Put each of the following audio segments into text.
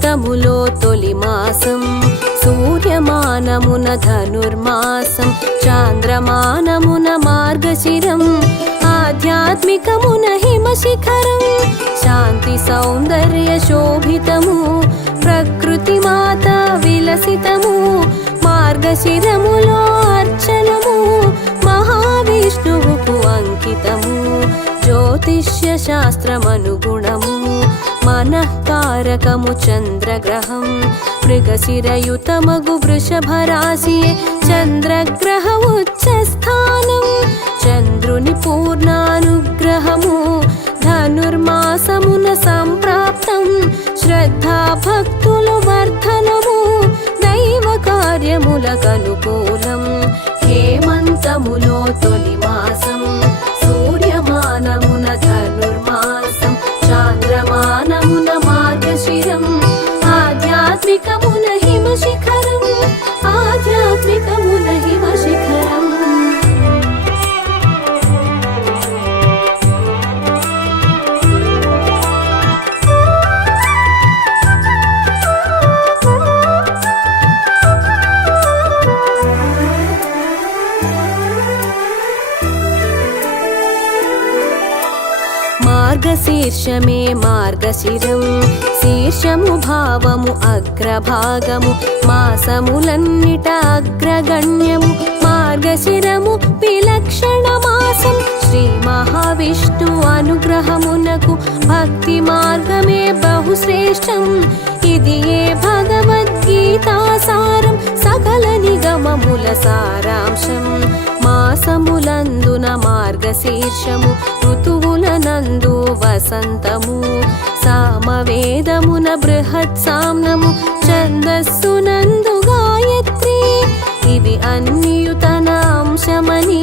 హేమంతములో తొలి మాసం సూర్యమానమున ధనుర్మాసం చాంద్రమానమున మార్గశిరం ఆధ్యాత్మికమున హిమశిఖరం శాంతి సౌందర్య శోభితము ప్రకృతి మాత విలసితము మార్గశిరములో అర్చనము మహావిష్ణువుకు అంకితము జ్యోతిష్య శాస్త్రమనుగుణము మనఃకారకము చంద్రగ్రహం మృగశిరయుతమగు వృషభ రాశియే చంద్రగ్రహ ఉచ్చస్థానం చంద్రుని పూర్ణానుగ్రహము ధనుర్మాసమున సంప్రాప్తం శ్రద్ధా భక్తులు వర్ధనము దైవ కార్యములకనుకూలం హేమంతములో తొలి మాసం సూర్యమానమున ధనుర్మాసం చాంద్రమానమున మార్గశిరం ఆధ్యాత్మికమున హిమశిఖరం ఆధ్యాత్మికమున హిమశిఖరం మార్గశీర్షమే మార్గశిరం శీర్షము భావము అగ్రభాగము మాసములన్నిట అగ్రగణ్యము మార్గశిరము విలక్షణ మాసం శ్రీ మహావిష్ణు అనుగ్రహమునకు భక్తి మార్గమే బహుశ్రేష్టం ఇది ఏ భగవద్గీతాసారం సకల నిగమముల సారాంశం మాసములందున మార్గశీర్షము ఋతువులనందు వసంతము సామవేదమున బృహత్ సామ్నము ఛందస్సునందు గాయత్రి ఇవి అన్నియు తన అంశమని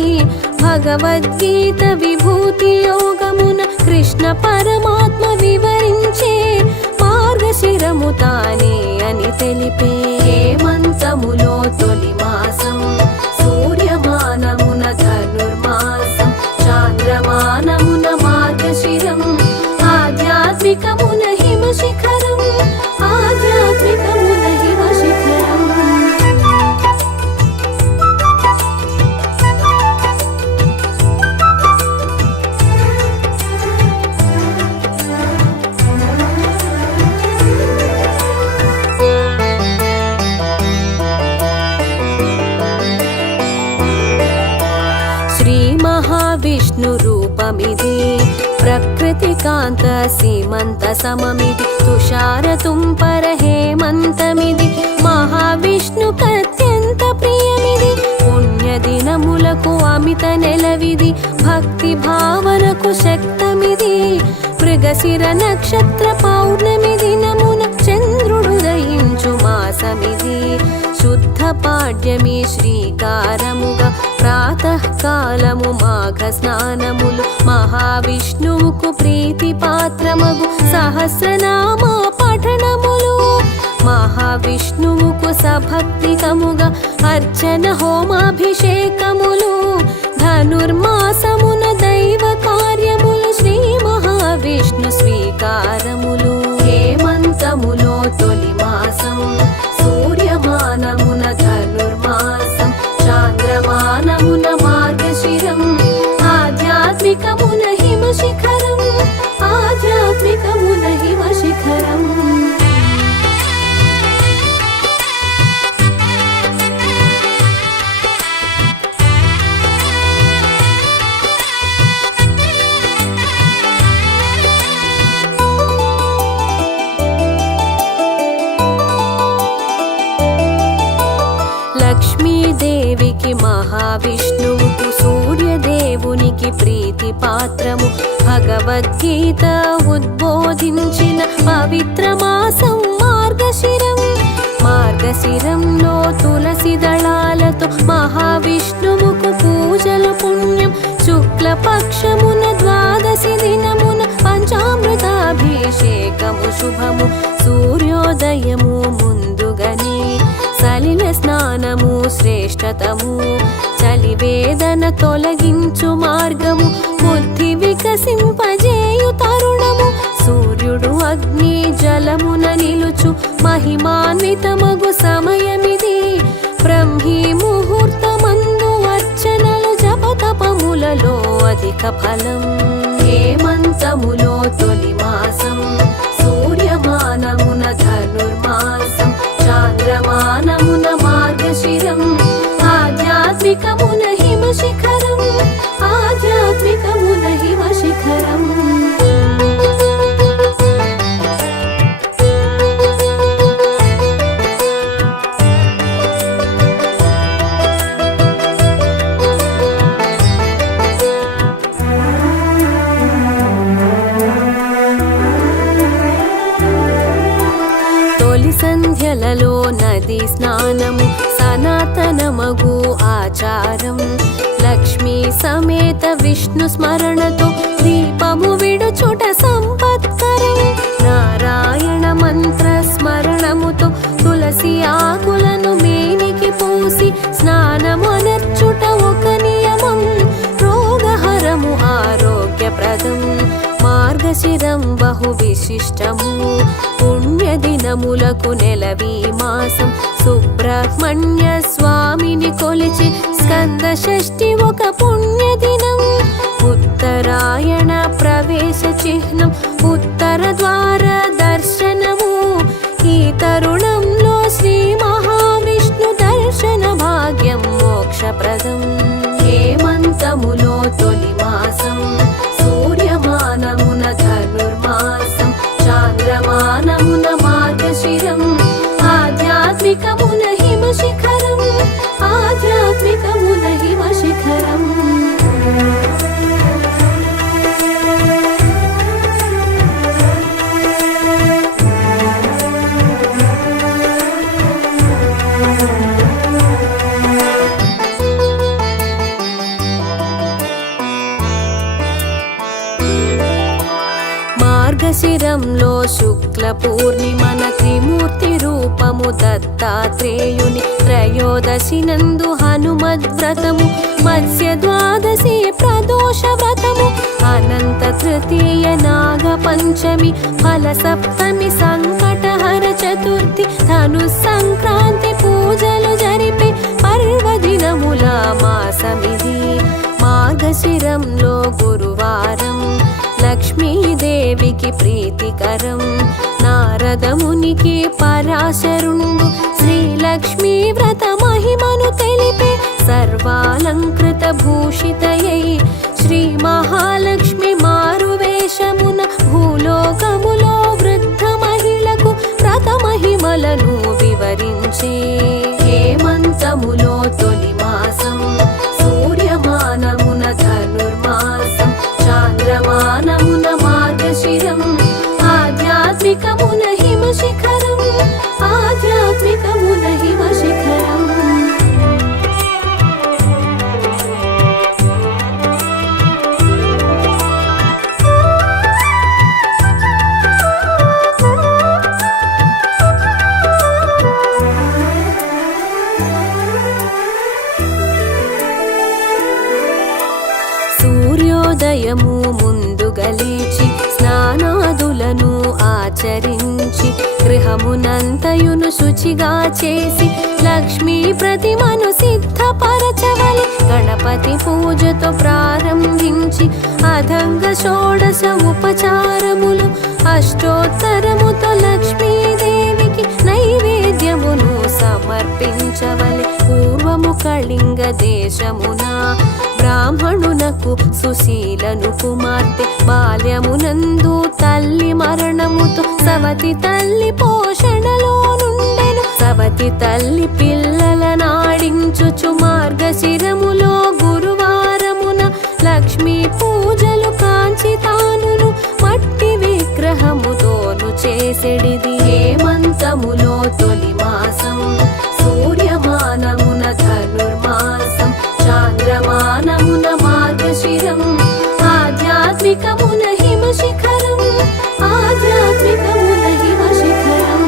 భగవద్గీత విభూతి యోగమున కృష్ణ పరమాత్మ వివరించే మార్గశిరము తానే అని తెలిపే హేమంతములో తొలి మాసం సూర్యమానమున ధనుర్మాసం చాంద్రమానమున మార్గశిరం ఆధ్యాత్మికమున హిమశిఖరం ఆధ్యాత్మికమున హిమశిఖరం విష్ణు రూపమిది ప్రకృతి కాంత సీమంత సమమిది తుషార తుంపర హేమంతమిది మహావిష్ణుకత్యంత ప్రియమిది పుణ్య దినములకు అమిత నెలవిది భక్తి భావనకు శక్తమిది మృగశిర నక్షత్ర పౌర్ణమి దినమున చంద్రుడు దయించు మాసమిది శుద్ధ పాడ్యమి శ్రీకారముగా ప్రాతకాలము మాఘ స్నానములు మహావిష్ణువుకు ప్రీతి పాత్రమగు సహస్రనామ పఠనములు మహావిష్ణువుకు సభక్తికముగా అర్చన హోమాభిషేకములు ధనుర్మాసమున దైవ కార్యములు శ్రీ మహావిష్ణు స్వీకారములు హేమంతములో తొలి మాసం సూర్యమానమున ధనుర్మాసం చాంద్రమానమున మార్గశిరం ఆధ్యాత్మికమున హిమశిఖరం ఆధ్యాత్మికమున హిమశిఖరం లక్ష్మీదేవికి మహావిష్ణువుకు సూర్యదేవునికి ప్రీతి పాత్రము భగవద్గీత ఉద్బోధించిన పవిత్ర మాసం మార్గశిరం మార్గశిరంలో తులసి దళాలతో మహావిష్ణువుకు పూజలు పుణ్యం శుక్లపక్షమున ద్వాదశి దినమున పంచామృతాభిషేకము శుభము సూర్యోదయము ముందుగని సలిల స్నానము శ్రేష్టతము చలివేదన తొలగించు మార్గము బుద్ధి వికసింపజేయు తరుణము సూర్యుడు అగ్ని జలమున నిలుచు ఫలం. హేమంతములో తొలి మాసం సూర్యమానమున ధనుర్మాసం చాంద్రమానమున మార్గశిరం ఆధ్యాత్మికమున హిమశిఖరం ఆధ్యాత్మికమున హిమశిఖరం. సంధ్యలలో నది స్నానము సనాతనమగు ఆచారం. లక్ష్మీ సమేత విష్ణు స్మరణతో దీపము విడుచుట సంపత్కరం. నారాయణ మంత్ర స్మరణముతో తులసి ఆకులను మేనికి పూసి స్నానము అనర్చుట ఒక నియమం. రోగహరము ఆరోగ్యప్రదం. మార్గశిరం బహు విశిష్టము. పుణ్యదినములకు నెలవి మాసం. సుబ్రహ్మణ్య స్వామిని కొలిచి స్కంద షష్ఠి ఒక పుణ్యదినం. ఉత్తరాయణ ప్రవేశ చిహ్నం ఉత్తర ద్వార దర్శనము. ఈ తరుణంలో శ్రీ మహావిష్ణు దర్శన భాగ్యం మోక్షప్రదం. హేమంతములో తొలి మాసం సూర్యమానమున ధనుర్మాసం చాంద్రమానమున మార్గశిరం ఆధ్యాత్మికమున హిమశిఖరం ఆధ్యాత్మికమున హిమశిఖరం. మార్గశిరంలో శుక్ల పూర్ణిమన త్రిమూర్తి రూపము దత్తాత్రేయుని. త్రయోదశి నందు హనుమద్వ్రతము. మత్స్య ద్వాదశి ప్రదోష వ్రతము. అనంత తృతీయ నాగ పంచమి. ఫల సప్తమి సంకటహర చతుర్థి. ధను సంక్రాంతి పూజలు జరిపే పర్వదినముల మాసమిది. మార్గశిరంలో గురువారం లక్ష్మీదేవికి ప్రీతికరం. నారదమునికి పరాశరుండు శ్రీలక్ష్మీ వ్రత మహిమను తెలిపే సర్వాలంకృత భూషితయై శ్రీ మహాలక్ష్మి మారువేషమున భూలోకములో వృద్ధ మహిళకు వ్రత మహిమలను వివరించే. హేమంతములో తొలి మాసం సూర్యమానమున ధనుర్మాసం చాంద్రమానమున మార్గశిరం ఆధ్యాత్మికమున హిమశిఖరం ఆధ్యాత్మికమున హిమశిఖరం. సూర్యోదయము ముందుగా లేచి స్నానాదులను ఆచరించి గృహమునంతయును శుచిగా చేసి లక్ష్మీ ప్రతిమను సిద్ధపరచవలె. గణపతి పూజతో ప్రారంభించి అధంగ షోడశ ఉపచారములు అష్టోత్తరముతో లక్ష్మీదేవికి నైవేద్యమును సమర్పించవలె. పూర్వము కళింగ దేశమున బ్రాహ్మణునకు సుశీలను కుమార్తె. బాల్యమునందు తల్లి మరణముతో సవతి తల్లి పోషణలో నుండెను. సవతి తల్లి పిల్లల నాడించుచు మార్గశిరములో గురువారమున లక్ష్మీ పూజలు కాంచి తానును మట్టి విగ్రహముతోను చేసెడిది. హేమంతములో తొలి మాసం సూర్యమానమున ధనుర్మాసం చాంద్రమానమున మార్గశిరం ఆధ్యాత్మికమున హిమశిఖరం ఆధ్యాత్మికమున హిమశిఖరం.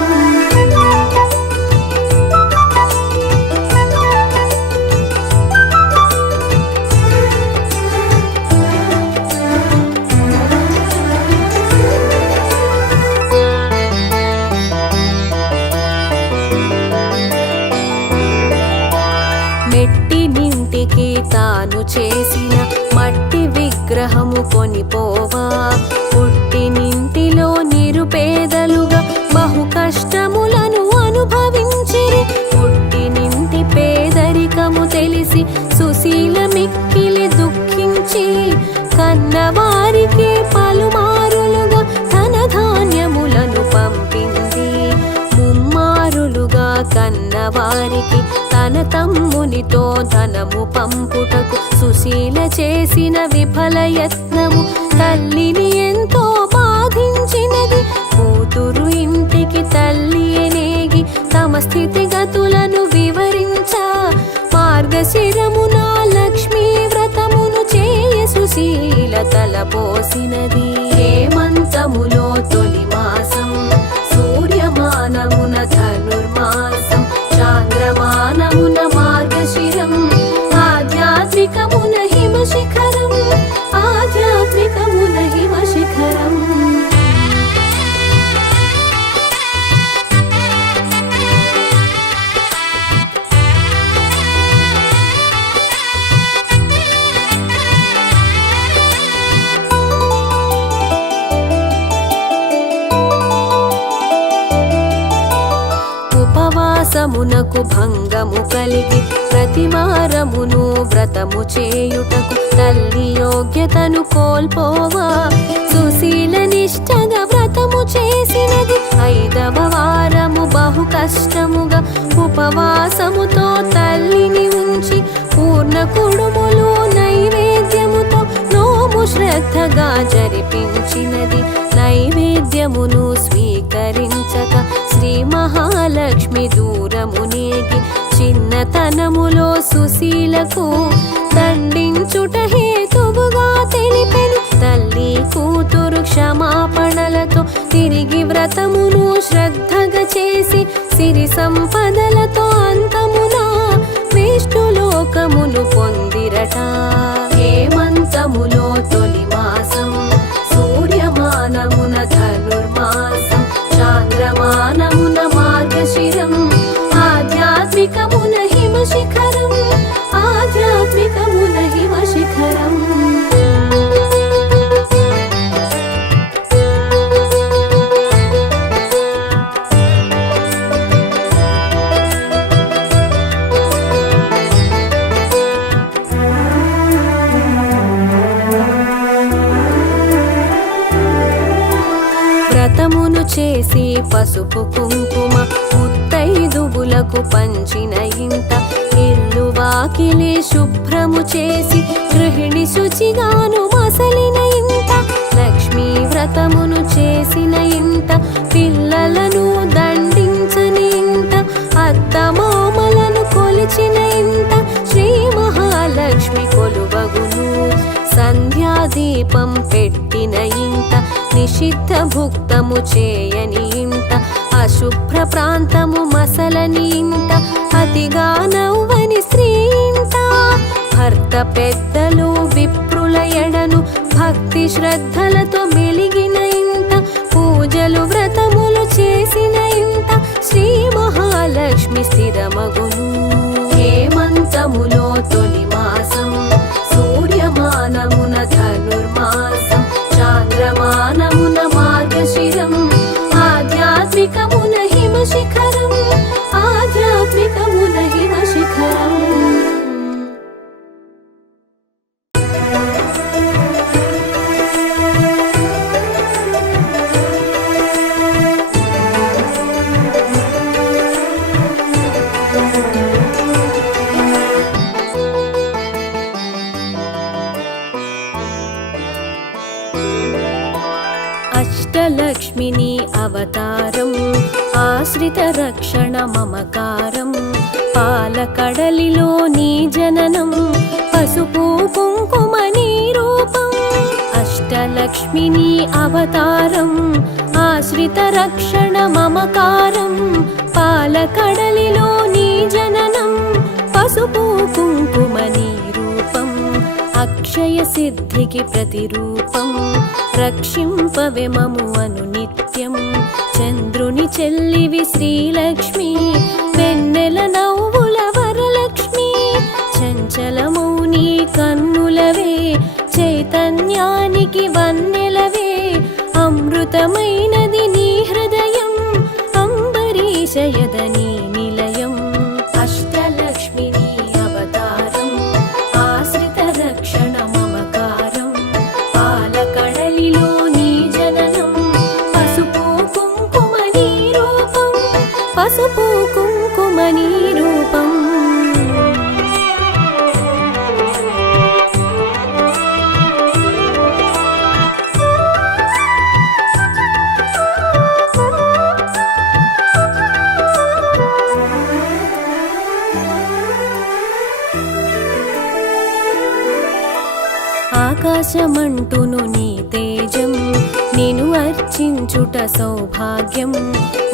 మెట్టినింటికి తాను చేసిన మట్టి విగ్రహం కొనిపోవా. పుట్టినింటిలో నిరుపేదలుగా బహు కష్టములను అనుభవించిరి. పుట్టినింటి పేదరికము తెలిసి సుశీల మిక్కిలి దుఃఖించి కన్నవారికి పలుమారులుగా ధన ధాన్యములను పంపింది. ముమ్మారులుగా కన్నవారికి తన తమ్మునితో ధనము పంపుటకు సుశీల చేసిన విఫల యత్నము తల్లిని ఎంతో బాధించినది. కూతురు ఇంటికి తల్లి ఎనేగి తమ స్థితిగతులను వివరించా. మార్గశిరమున లక్ష్మీ వ్రతమును చేయ సుశీల తలపోసినది. హేమంతములో తొలి మాసం, సూర్యమానమున ధనుర్మాసం, చాంద్రమానమున మార్గశిరం, ఆధ్యాత్మికమున హిమశిఖరం, ఆధ్యాత్మికమున హిమశిఖరం. ఉపవాసమునకు భంగము కలిగి ప్రతివారమును వ్రతము చేయుటకు తల్లి యోగ్యతను కోల్పోవా. సుశీల నిష్టగా వ్రతము చేసినది. 5వ వారము బహు కష్టముగా ఉపవాసముతో తల్లిని ఉంచి పూర్ణ కుడుములు నైవేద్యముతో నోము శ్రద్ధగా జరిపించినది. నైవేద్యమును స్వీకరించక శ్రీ మహాలక్ష్మి దూరమునేగి చిన్నతనములో సుశీలకు దండించుట హేతువుగా తెలిపెను. తల్లి కూతురు క్షమాపణలతో తిరిగి వ్రతమును శ్రద్ధగా చేసి సిరి సంపదలతో అంతమున విష్ణులోకమును పొందిరట. హేమంతములో తొలి మాసం, సూర్యమానమున ధనుర్మాసం, చాంద్రమానమున మార్గశిరం, ఆధ్యాత్మికమున హిమశిఖరం, ఆధ్యాత్మికమున హిమశిఖరం. వ్రతమును చేసి పసుపు కుంకుమ ముత్తైదువులకు పంచిన ఇంట ఇల్లు వాకిలి శుభ్రము చేసి గృహిణి శుచిగాను మసలిన ఇంట లక్ష్మీ వ్రతమును చేసిన ఇంట పిల్లలను దండించని ఇంట అత్తమామలను కొలిచిన ఇంట శ్రీ మహాలక్ష్మి కొలువగును. సంధ్యాదీపం పెట్టిన ఇంట నిషిద్ధ భుక్తము చేయని ఇంట అశుభ్ర ప్రాంతము మసలని ఇంట అతిగా నవ్వని స్త్రీ ఇంట భర్త పెద్దలు విప్రుల ఎడను భక్తి శ్రద్ధలతో మెలిగిన ఇంట పూజలు వ్రతములు చేసిన ఇంట శ్రీ మహాలక్ష్మి స్థిరమగును. హేమంతములో తొలి మాసం, సూర్యమానమున ధనుర్మాసం, చాంద్రమానమున మార్గశిరం, ఆధ్యాత్మికమున హిమశిఖరం, ఆధ్యాత్మికమున హిమశిఖరం. అష్టలక్ష్మిని అవతారం, ఆశ్రిత రక్షణ మమకారం, పాలకడలిలో నీ జననం, పసుపు కుంకుమ నీ రూపం. అష్టలక్ష్మిని అవతారం, ఆశ్రిత రక్షణ మమకారం, పాలకడలిలో నీ జననం, పసుపు కుంకుమ నీ రూపం. అక్షయ సిద్ధికి ప్రతిరూపం, రక్షింపవే మము అను నిత్యం. చంద్రుని చెల్లివి శ్రీలక్ష్మి, వెన్నెల నవ్వుల వరలక్ష్మి. చంచలమౌ నీ కన్నులవే చైతన్య చైతన్యానికి వన్నెలవే అమృతమైనది నీ హృదయం అంబరీషయదని నిలయం అష్టలక్ష్మి నీ అవతారం ఆశ్రిత రక్షణ మమకారం పాలకడలిలో నీ జననం పసుపు కుంకుమ నీ రూపం పసుపు కుంకుమ నీ రూపం ఆకాశమంటును నీ తేజం నిను అర్చించుట సౌభాగ్యం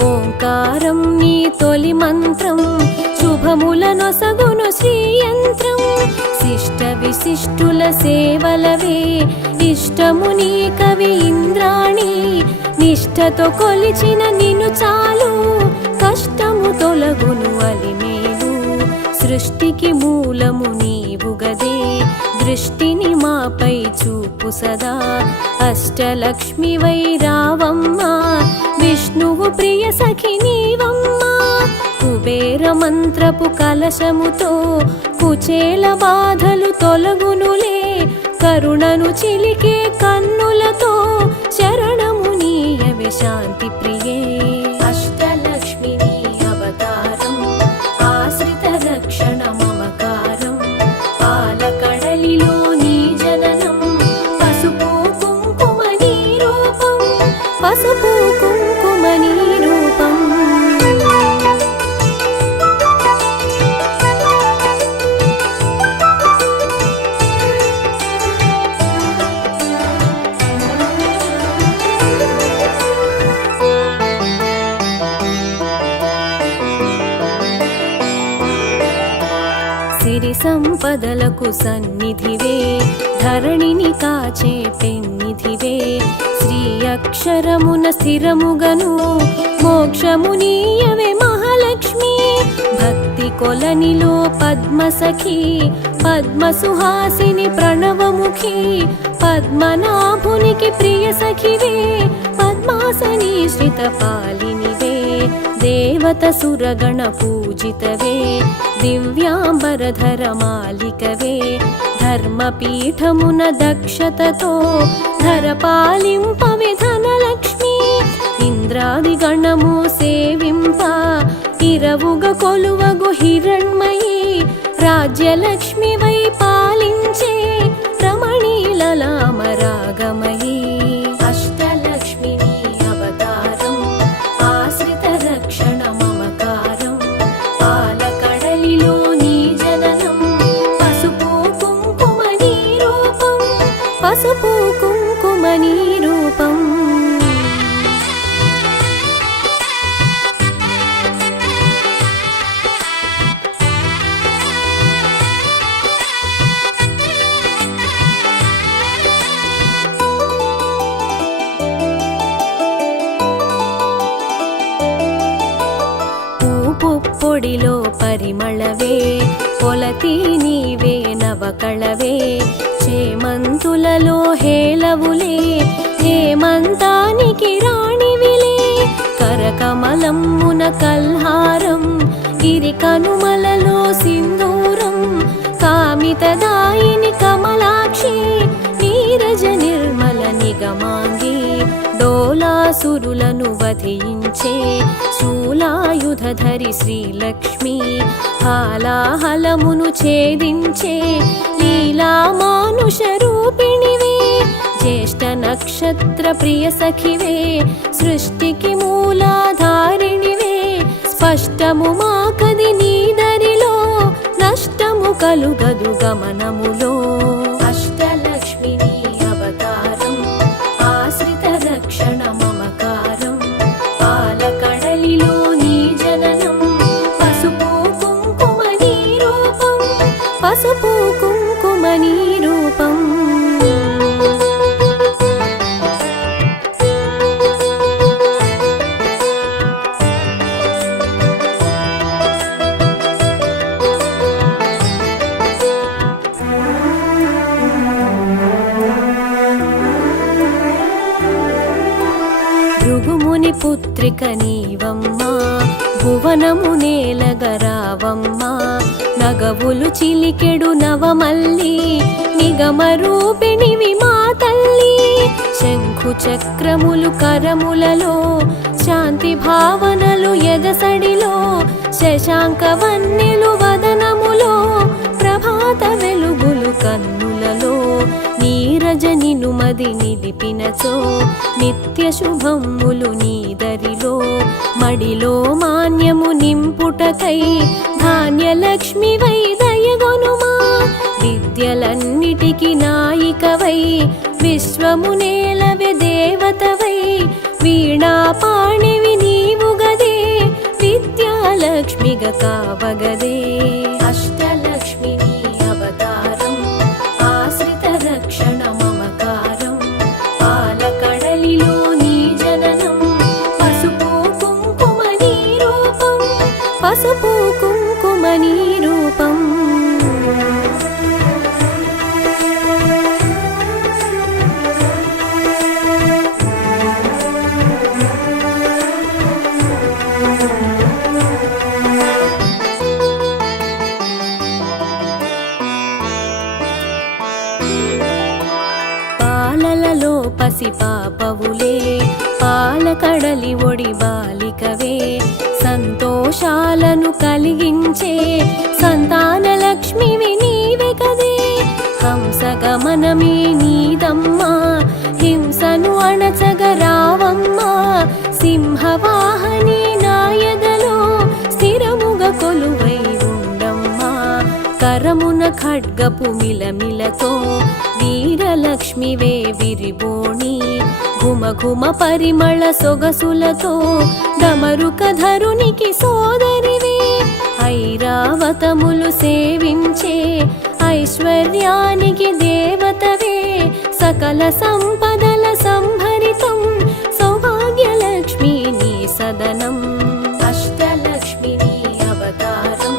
ఓంకారం నీ తొలి మంత్రం శుభములనొసగును శ్రీయంత్రం శిష్ట విశిష్టుల సేవలవే ఇష్టము నీ కవి ఇంద్రాణి నిష్ఠతో కొలిచిన నిన్ను చాలు కష్టము తొలగును అలిమేలు సృష్టికి మూలము నీవుగదే దృష్టిని మాపై చూపు సదా అష్టలక్ష్మి వై రావమ్మ విష్ణువు ప్రియ సఖి నీవమ్మ కుబేర మంత్రపు కలశముతో కుచేల బాధలు తొలగునులే కరుణను చిలికే కన్నులతో శరణము నీయవే శాంతి ప్రియే అష్టలక్ష్మి నీ అవతారం ఆశ్రిత రక్షణ మమకారం పాలకడలిలో నీ జననం పసుపు కుంకుమ నీ రూపం పసుపు కుంకుమ నీ రూపం సిరి సంపదలకు సన్నిధివే ధరణిని కాచే పెన్నిధివే శ్రీ అక్షరమున స్థిరముగను మోక్షమునీయవే మహాలక్ష్మి భక్తి కొలనిలో పద్మసఖి పద్మసుహాసిని ప్రణవముఖి పద్మనాభునికి ప్రియ సఖివే పద్మాసని శ్రిత పాలినివే దేవత సురగణ పూజితవే దివ్యాంబరధర మాలికవే ధర్మపీఠమున దక్షతతో ధరపాలింపవే ధనలక్ష్మి ఇంద్రాది గణము సేవింప ఇరవుగ కొలువగు హిరణ్మయి రాజ్యలక్ష్మి వై పాలించే రమణీలలామ రాగమయీ అష్టలక్ష్మి నీ అవతారం ఆశ్రిత రక్షణ మమకారం పాలకడలిలో నీ జననం పసుపు కుంకుమ నీ రూపం పసుపు కుంకుమ నీ రూపం పొడిలో పరిమళవే పొలతి నీవే నవకళవే చేమంతులలో హేళవులే హేమంతానికి రాణివిలే కరకమలమ్మున కల్హారం గిరి కనుమలలో సింధూరం కామితదాయిని కమలాక్షి నీరజ నిర్మల నిగమాంగి డోలాసురులను వధించే శూలాయుధధరి శ్రీలక్ష్మి హాలాహలమును ఛేదించే లీలా మానుష రూపిణివే జ్యేష్ఠ నక్షత్ర ప్రియ సఖివే సృష్టికి మూలాధారిణివే స్పష్టము మాకది నీదరిలో నష్టము కలుగదు గమనములో అష్టలక్ష్మి నీ అవతారం ఆశ్రిత రక్షణ మమకారం పాలకడలిలో నీ జననం పసుపు కుంకుమ నీ రూపం పసుపు కుంకుమ నీ రూపం బ్రహ్మముని పుత్రిక నీవమ్మా, భువనము నేలగరావమ్మా. నగవులు చిలికెడు నవమల్లి నిగమరూపిణివి మా తల్లి. శంఖు చక్రములు కరములలో, శాంతి భావనలు ఎదసడిలో, శశాంక వన్నెలు వదనములో, ప్రభాత వెలుగులు కన్నులలో. నీరజనిను మది నిలిపినచో నిత్య శుభములు నీదరిలో. మడిలో మాన్యము నింపుటకై ధాన్యలక్ష్మివై దయగొనుమా. విద్యలన్నిటికి నాయికవై విశ్వము నేలవె దేవతవై. వీణా పాణివి నీవు గదే, విద్యాలక్ష్మిగా కావగదే. అష్టలక్ష్మి నీ అవతారం, ఆశ్రిత రక్షణ మమకారం. పాలకడలిలో నీ జననం, పసుపు కుంకుమ నీ రూపం, పసుపు కుంకుమ నీ రూపం. పాలలలో పసిపాపవులే, పాలకడలి ఒడి బాలికవే. సంతోషాలను కలిగించే సంతాన లక్ష్మివి నీవే కదే. హంసగమనమే నీదమ్మా, హింసను అణచగరావమ్మా. సింహవాహని నాయదలో స్థిరముగా కొలువై ఉండమ్మా. కరమున ఖడ్గపు మిలమిలతో వీరలక్ష్మివే విరిబోణి. ఘుమఘుమ పరిమళ సొగసులతో డమరుకధరునికి సోదరివే. ఐరావతములు సేవించే ఐశ్వర్యానికి దేవతవే. సకల సంపదల సంభరితం సౌభాగ్యలక్ష్మి నీ సదనం. అష్టలక్ష్మి నీ అవతారం,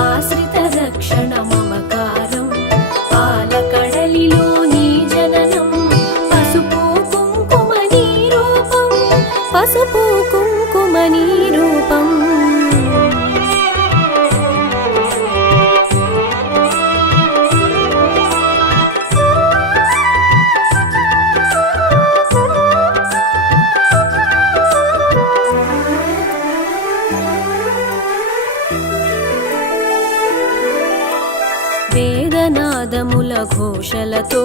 ఆశ్రిత రక్షణ మమకారం. పాలకడలిలో నీ జననం, పసుపు కుంకుమ నీ రూపం, పసుపు కుంకుమ నీ రూపం. వేదనాదముల ఘోషలతో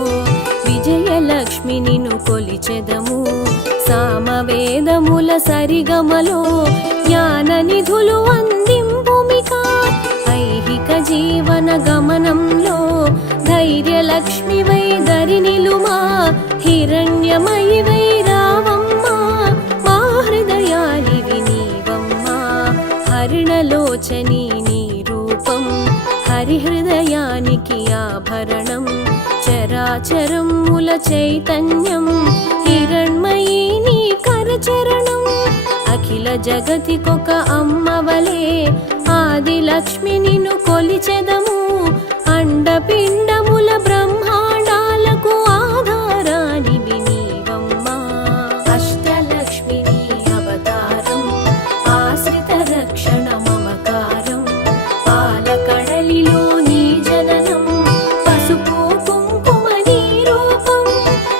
విజయలక్ష్మి నిన్ను కొలిచెదము. సామవేదముల సరిగమలో జ్ఞాన నిధులు అందింపుమిక. ఐహిక జీవన గమనంలో ధైర్యలక్ష్మివై దరినిలుమా. హిరణ్యమయివై రావమ్మా, మా హృదయాలివి నీవమ్మా. హరిణలోచని నీ రూపం, హరిహృదయానికి ఆభరణం. చరాచరముల చైతన్యం, హిరణ్మయీ నీ కరచరణం. అఖిల జగతికొక అమ్మవలే ఆదిలక్ష్మి నిన్ను కొలిచెదము. అండపిండముల బ్రహ్మాండాలకు ఆధారానివి నీవమ్మా. అష్టలక్ష్మి నీ అవతారం, ఆశ్రిత రక్షణ మమకారం. పాలకడలిలో నీ జననం, పసుపు కుంకుమ నీ రూపం,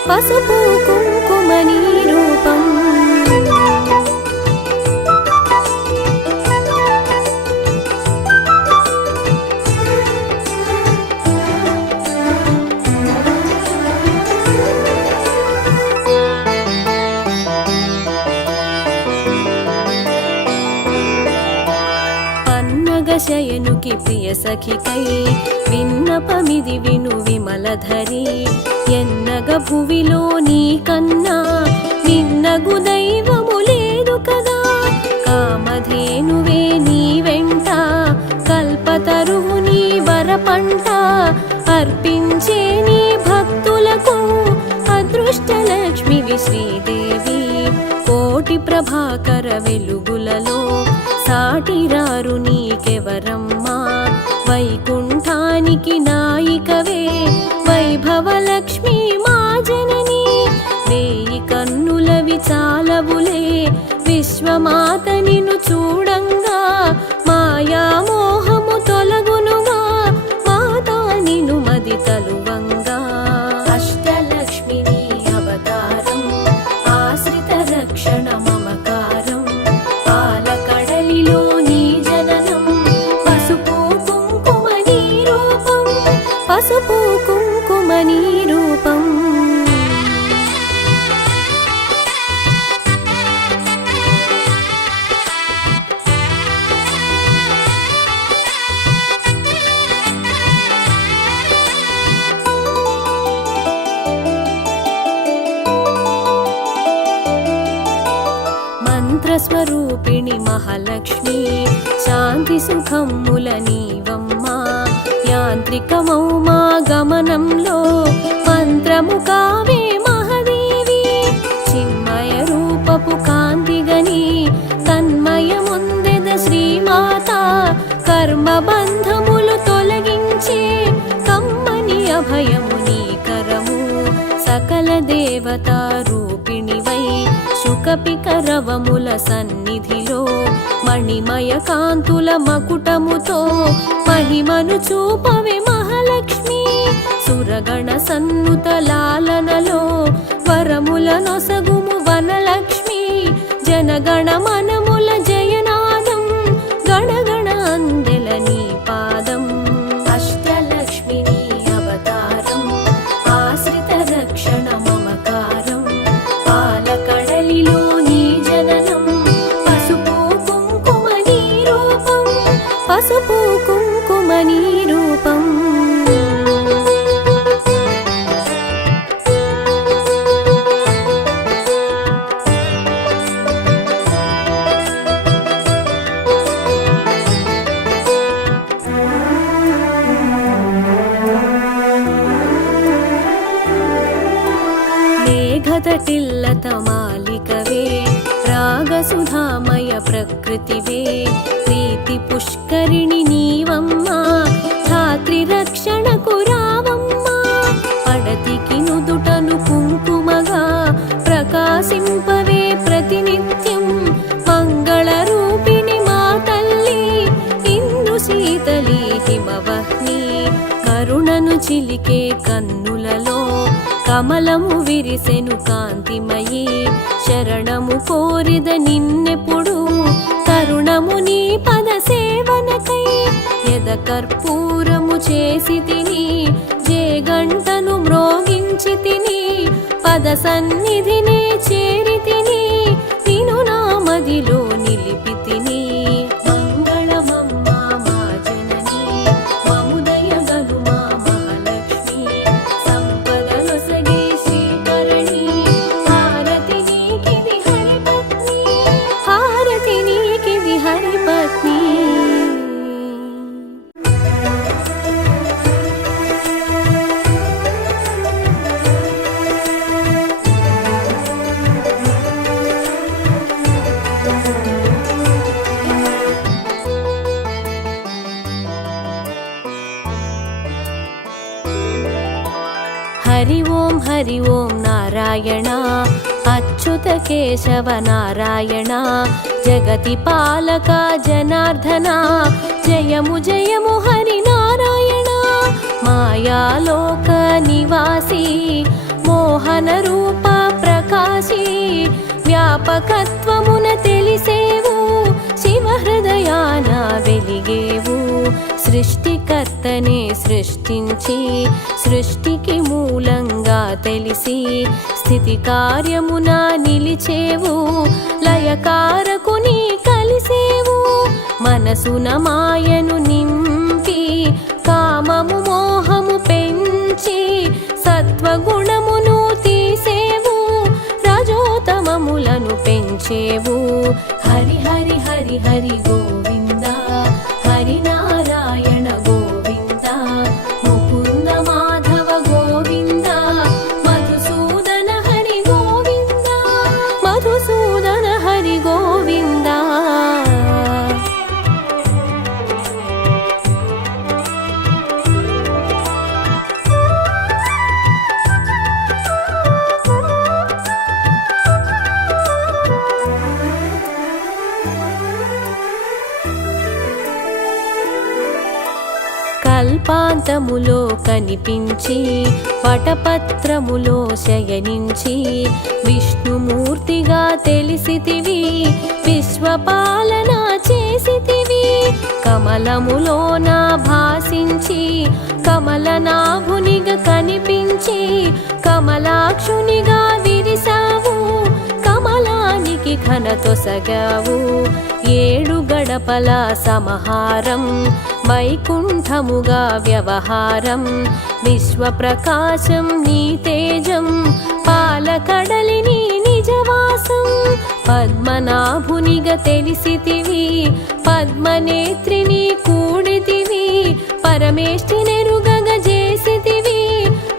పసుపు కుంకుమ నీ రూపం. శయనుకి ప్రియ సఖికై విన్నపమిది విను విమలధరి. ఎన్నగ భువిలో నీ కన్నా నిన్నగు దైవము లేదు కదా. కామధేనువే నీ వెంట, కల్పతరువు నీ వరపంట. అర్పించే నీ భక్తులకు అదృష్టలక్ష్మివి శ్రీదేవి. కోటి ప్రభాకర వెలుగులలో సాటిరారు నీకెవరమ్మా. వైకుంఠానికి నాయికవే వైభవలక్ష్మి మా జనని. వేయి కన్నులవి చాలవులే విశ్వమాత నిన్ను చూడంగా మాయా మోహము తొలగునుగా మాతా నిన్ను మది తలువంగా అష్టలక్ష్మి నీ అవతారం ఆశ్రిత రక్షణ మమకారం పాలకడలిలో నీ జననం పసుపు కుంకుమ నీ రూపం పసుపు కుంకుమ నీ రూపం మంత్రస్వరూపిణి మహాలక్ష్మి శాంతి సుఖముల నీవమ్మా యాంత్రికమౌ మా గమనంలో మంత్రము కావే మహాదేవి చిన్మయ రూపపు కాంతిగని తన్మయముందెద శ్రీమాత కర్మబంధములు తొలగించే కమ్మని అభయము నీ కరము సకల దేవతా రూపిణివై శుకపికరవముల సన్నిధిలో మణిమయ కాంతుల మకుటముతో మహిమను చూపవే మహాలక్ష్మి సురగణ సన్నుత లాలనలో వరముల నొసగుము వనలక్ష్మి జనగణ మనముల జయనాదం గణగణ అందెల నీ పాదం అష్టలక్ష్మి నీ అవతారం ఆశ్రిత రక్షణ మమకారం పాలకడలిలో నీ జననం పసుపు కుంకుమ నీ రూపం పసుపు కుంకుమ నీ రూపం మేఘతటిల్లత మాలికవే రాగసుధామయ ప్రకృతివే ప్రీతి పుష్కరిణి నీవమ్మా ధాత్రి రక్షణకు రావమ్మా పడతికి నుదుటను కుంకుమగా ప్రకాశింపవే ప్రతినిత్యం మంగళ రూపిణి మా తల్లి ఇందు శీతలి హిమవహ్ని కరుణను చిలికే కన్నులలో కమలము విరిసెను కాంతిమయీ శరణము కోరిద నిన్నెప్పుడు తరుణము నీ పద సేవనకై ఎద కర్పూరము చేసి తిని జేగంటను మ్రోగించి తిని పద సన్నిధినే చేరి తిని నిను నా మదిలో నిలిపి తిని మంగళమమ్మా మా జననీ మముదయ గను మా మహాలక్ష్మి సంపదలొసగే శ్రీకరణి హారతి నీకిది హరిపత్ని హారతి నీకిది హరిపత్ని హరి ఓం నారాయణ అచ్యుత కేశవ నారాయణ జగతి పాలక జనార్దన జయము జయము హరి నారాయణ మాయాలోక నివాసి మోహన రూప ప్రకాశి వ్యాపకత్వమున తెలిసేవు శివ హృదయాన వెలిగేవు సృష్టికర్తనే సృష్టించి సృష్టికి మూలంగా తెలిసి స్థితి కార్యమున నిలిచేవు లయకారకుని కలిసేవు మనసున మాయను నింపి కామము మోహము పెంచి సత్వగుణమును తీసేవు రజోతమములను పెంచేవు హరి హరి హరి హరి గోవింద హరి నారాయణ గోవింద ముకుంద మాధవ గోవింద మధుసూదన హరి గోవింద మధుసూదన హరి గోవింద పటములో కనిపించి వటపత్రములో శయనించి విష్ణుమూర్తిగా తెలిసితివి, విశ్వపాలన చేసితివి. కమలములోన భాసించి కమలనాభునిగా కనిపించి కమలాక్షునిగా విరిసావు, కమలానికి ఘనతొసగావు. ఏడు గడపల సమహారం వైకుంఠముగా వ్యవహారం, విశ్వప్రకాశం నీ తేజం పాలకడలి నీ నిజవాసం. పద్మనాభునిగా తెలిసితివి, పద్మనేత్రిని కూడితివి, పరమేష్ఠినెరుగగ చేసితివి,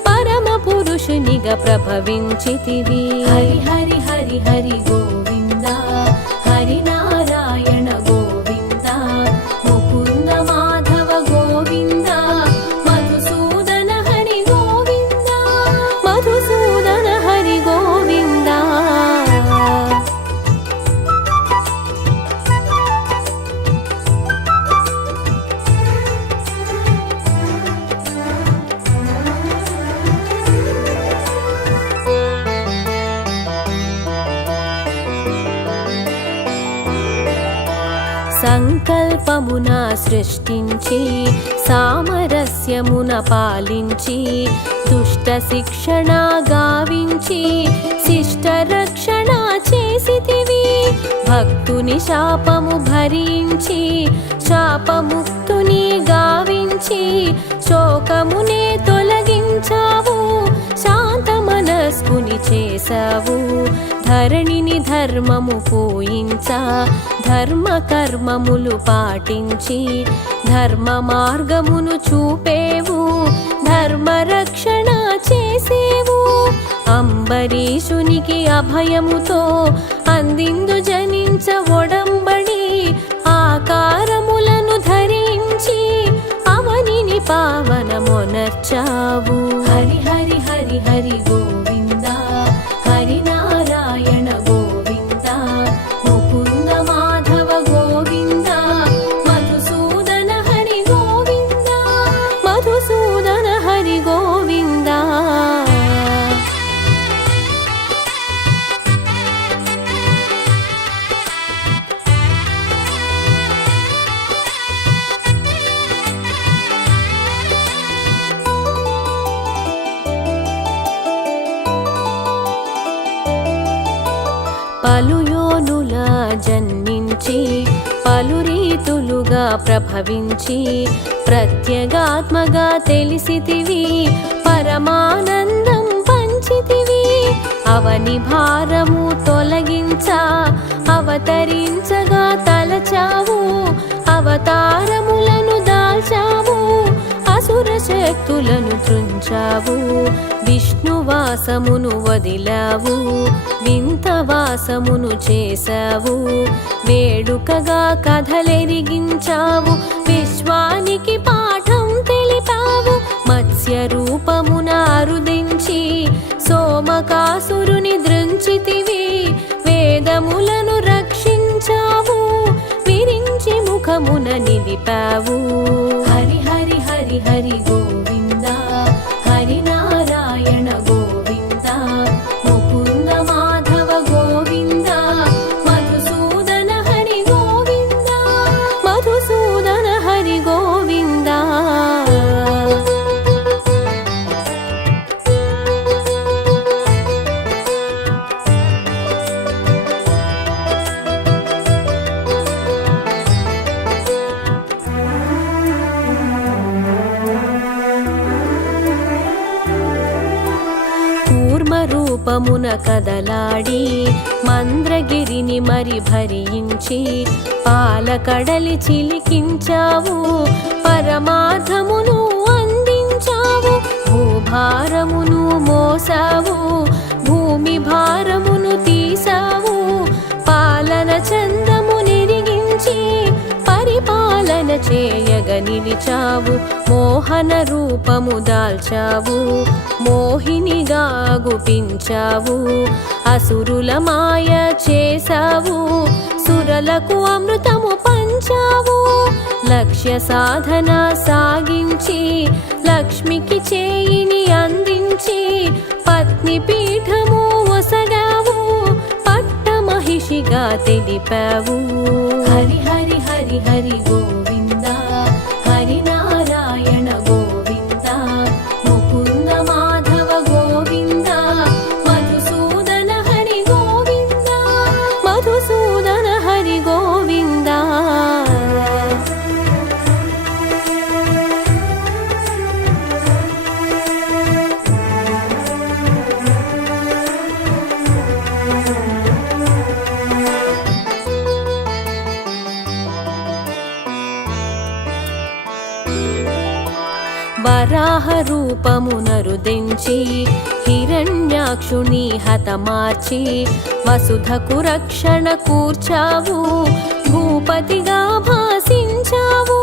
పరమ పురుషునిగా ప్రభవించితివి. హరి హరి హరి హరి గోవింద, హరినారాయణ గోవింద, ముకుంద మాధవ గోవింద, మధుసూదన హరి గోవింద, మధుసూదన హరి గోవింద. సంకల్పమున సృష్టించి సామరస్యమున పాలించి దుష్ట శిక్షణ గావించి శిష్ట రక్షణ చేసితివి. భక్తుని శాపము భరించి శాపముక్తుని గావించి శోకమునే తొలగించావు, శాంత మనస్కుని చేసావు. ధరణిని ధర్మము పూయించా ధర్మ కర్మములు పాటించి ధర్మ మార్గమును చూపేవు, ధర్మ రక్షణ చేసేవు. అంబరీషునికి అభయముతో అందిందు జనించ ఒడంబడి ఆకారములను ధరించి అవనిని పావనమొనర్చావు. హరి హరి హరి హరి గోవింద, హరినారాయణ గోవింద, ముకుంద మాధవ గోవింద, మధుసూదన హరి గోవింద, మధుసూదన హరి గోవింద. పలుయోనుల జన్మించి పలు రీతులుగా ప్రభవించి ప్రత్యేగాత్మగా తెలిసితివి, పరమానందం పంచితివి. అవని భారము తొలగించా అవతరించగా తలచావు, అవతారములను దాల్చావు, అసుర శక్తులను త్రుంచావు. విష్ణువాసమును వదిలావు, వింతవాసమును చేశావు, వేడుకగా కథలెరిగించావు, విశ్వానికి పాఠం తెలిపావు. మత్స్య రూపమున అరుదించి సోమకాసురుని దృంచితివి, వేదములను రక్షించావు, విరించి ముఖమున నిలిపావు. హరి హరి హరి హరి గోవింద, హరినారాయణ గోవింద, ముకుంద మాధవ గోవింద, మధుసూదన హరి గోవింద, మధుసూదన హరి గోవింద. రూపమున కదలాడి మంద్రగిరిని మరి భరించి పాలకడలి చిలికించావు, పరమార్థమును అందించావు. భూభారమును మోసావు, భూమి భారమును తీసావు, పాలన చందము నెరిగించి పరిపాలన చేయగ నిలిచావు. మోహన రూపము దాల్చావు, మోహినిగా గుపించావు, అసురుల మాయ చేసావు, సురలకు అమృతము పంచావు. లక్ష్య సాధన సాగించి లక్ష్మికి చేయిని అందించి పత్ని పీఠము ఒసగావు పట్టమహిషిగా తెలిపావు. హరి హరి హరి హరి గోవింద హరినారాయణ గోవింద ముకుంద మాధవ గోవింద మధుసూదన హరి గోవింద మధుసూదన హరి గోవింద. వరాహ రూపమునరుదించి హిరణ్యాక్షుని హతమార్చి వసుధకు రక్షణ కూర్చావు భూపతిగా భాసించావు.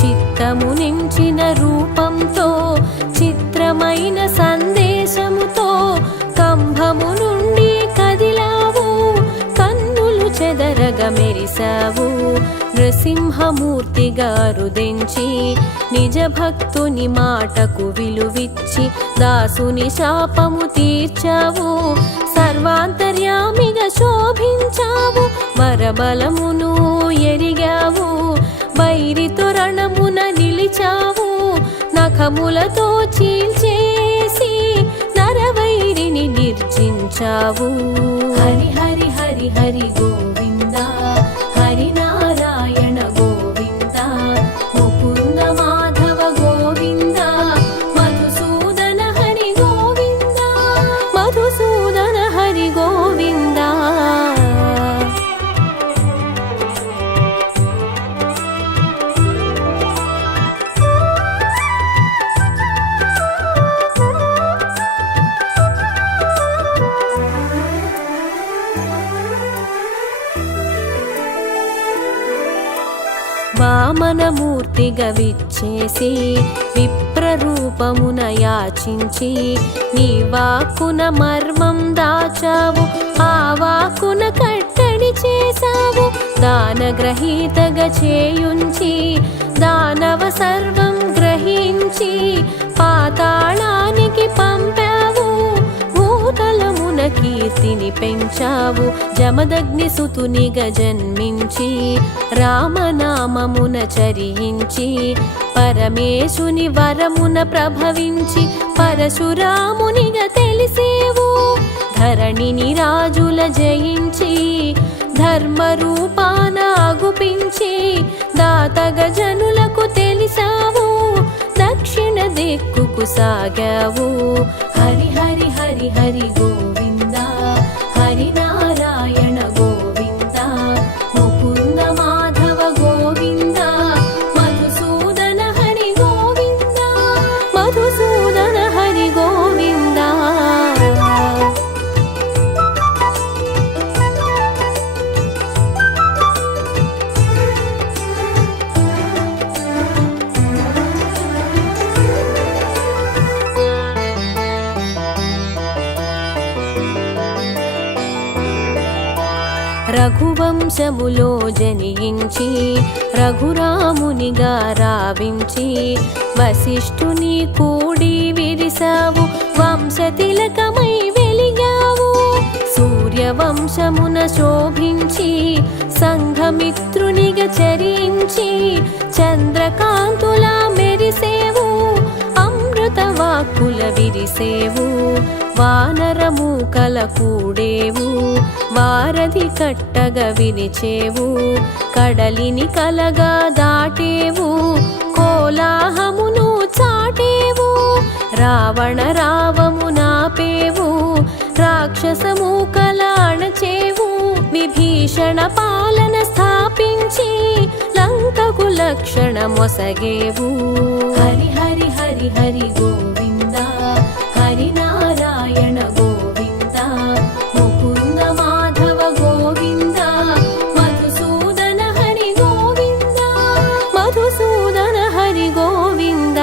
చిత్తము నించిన రూపంతో చిత్రమైన సందేశముతో కంభము నుండి కదిలావు కన్నులు చెదరగ మెరిసావు. నృసింహమూర్తిగా రుదించి నిజ భక్తుని మాటకు విలువిచ్చి దాసుని శాపము తీర్చావు. సర్వాంతర్యామిగా శోభించావు వరబలమును ఎరిగావు. వైరితో రణమున నిలిచావు నఖములతో చీల్చేసి నరవైరిని నిర్జించావు. హరి హరి హరి హరి గోవింద హరినారాయణ గోవింద ముకుంద మాధవ గోవింద మధుసూదన హరి గోవింద మధుసూదన హరి గోవింద. వామనమూర్తిగా విచ్చేసి విప్రరూపమున యాచించి నీ వాక్కున మర్మం దాచావు ఆ వాక్కున కట్టడి చేశావు. దానగ్రహీతగా చేయుంచి దానవ సర్వం గ్రహించి పాతాళానికి పంపావు. భూతలమున కీర్తిని పెంచావు జమదగ్ని సుతునిగా జన్మించి రామనామమున చరించి పరమేశుని వరమున ప్రభవించి పరశురామునిగా తెలిసేవు. ధరణిని రాజుల జయించి ధర్మరూపాన అగుపించి దాతగా జనులకు తెలిసావు. దక్షిణ దిక్కుకు సాగావు. హరి హరి హరి హరి గోవింద హరినారాయణ గోవింద ముకుంద మాధవ గోవింద మధుసూదన హరి గోవింద మధుసూదన హరి గోవింద. రఘువంశములో జనించి రఘురామునిగా రావించి వశిష్ఠుని కూడి విరిసావు వంశతిలకమై వెలిగావు. సూర్యవంశమున శోభించి సంఘమిత్రునిగా చరించి చంద్రకాంతులా మెరిసేవు. అమృత వాక్కుల విరిసేవు వానరమూకల కూడేవు. వారధి కట్టగా వినిచేవు కడలిని కలగా దాటేవు. కోలాహమును చాటేవు రావణ రావము నాపేవు. రాక్షసమూకల అణచేవు విభీషణ పాలన స్థాపించి లంకకు లక్షణ మొసగేవు. హరి హరి హరి హరి గోవింద హరినారాయణ గోవింద ముకుంద మాధవ గోవింద మధుసూదన హరి గోవింద మధుసూదన హరి గోవింద.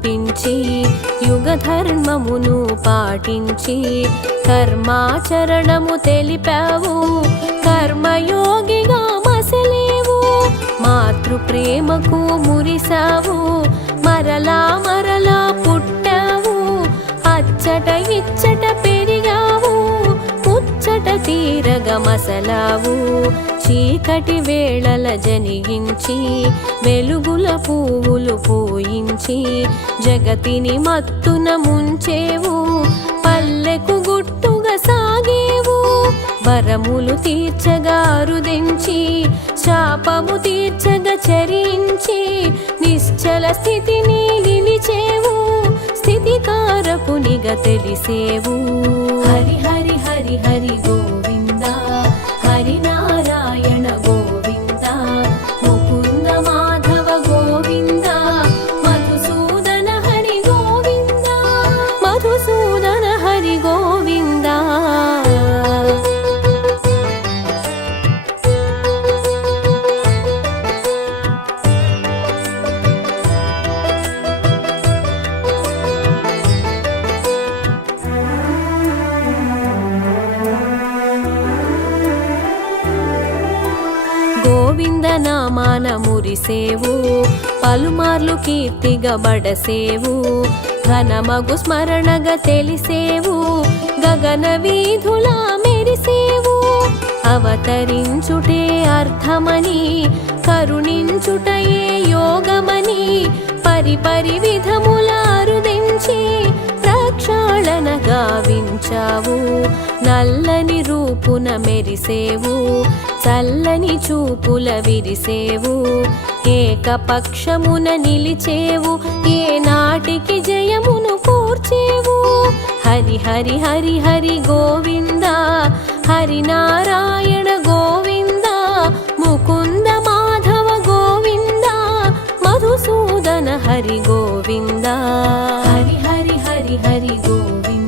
చూపించి యుగ ధర్మమును పాటించి కర్మాచరణము తెలిపావు కర్మయోగిగా మసలేవు మాతృ ప్రేమకు మురిసావు మరలా మరలా పుట్టావు అచ్చట ఇచ్చట పెరిగావు ముచ్చట తీరగ మసలావు చీకటి వేళల జనిగించి వెలుగుల పువ్వులు పూయించి జగతిని మత్తున ముంచేవు పల్లెకు గుట్టుగా సాగేవు వరములు తీర్చగా అరుదించి శాపము తీర్చగా చరించి నిశ్చల స్థితిని నిలిచేవు స్థితికారకునిగా తెలిసేవు హరి హరి హరి హరి గోవింద హరినారాయణ గోవింద ముకుంద మాధవ గోవింద మధుసూదన హరి గోవింద మధుసూదన హరి గోవింద గోవింద నామాన మురిసేవు పలుమార్లు కీర్తిగా బడసేవు ఘనమగు స్మరణగా తెలిసేవు గగన వీధులా మెరిసేవు అవతరించుటే అర్థమని కరుణించుటయే యోగమని పరిపరి విధముల అరుదించి ప్రక్షాళన గావించావు నల్లని రూపున మెరిసేవు చల్లని చూపుల విరిసేవు ఏకపక్షమున నిలిచేవు ఏ నాటికి జయమును కూర్చేవు హరి హరి హరి హరి గోవింద హరినారాయణ గోవింద ముకుంద మాధవ గోవింద మధుసూదన హరి గోవింద హరి హరి హరి హరి గోవింద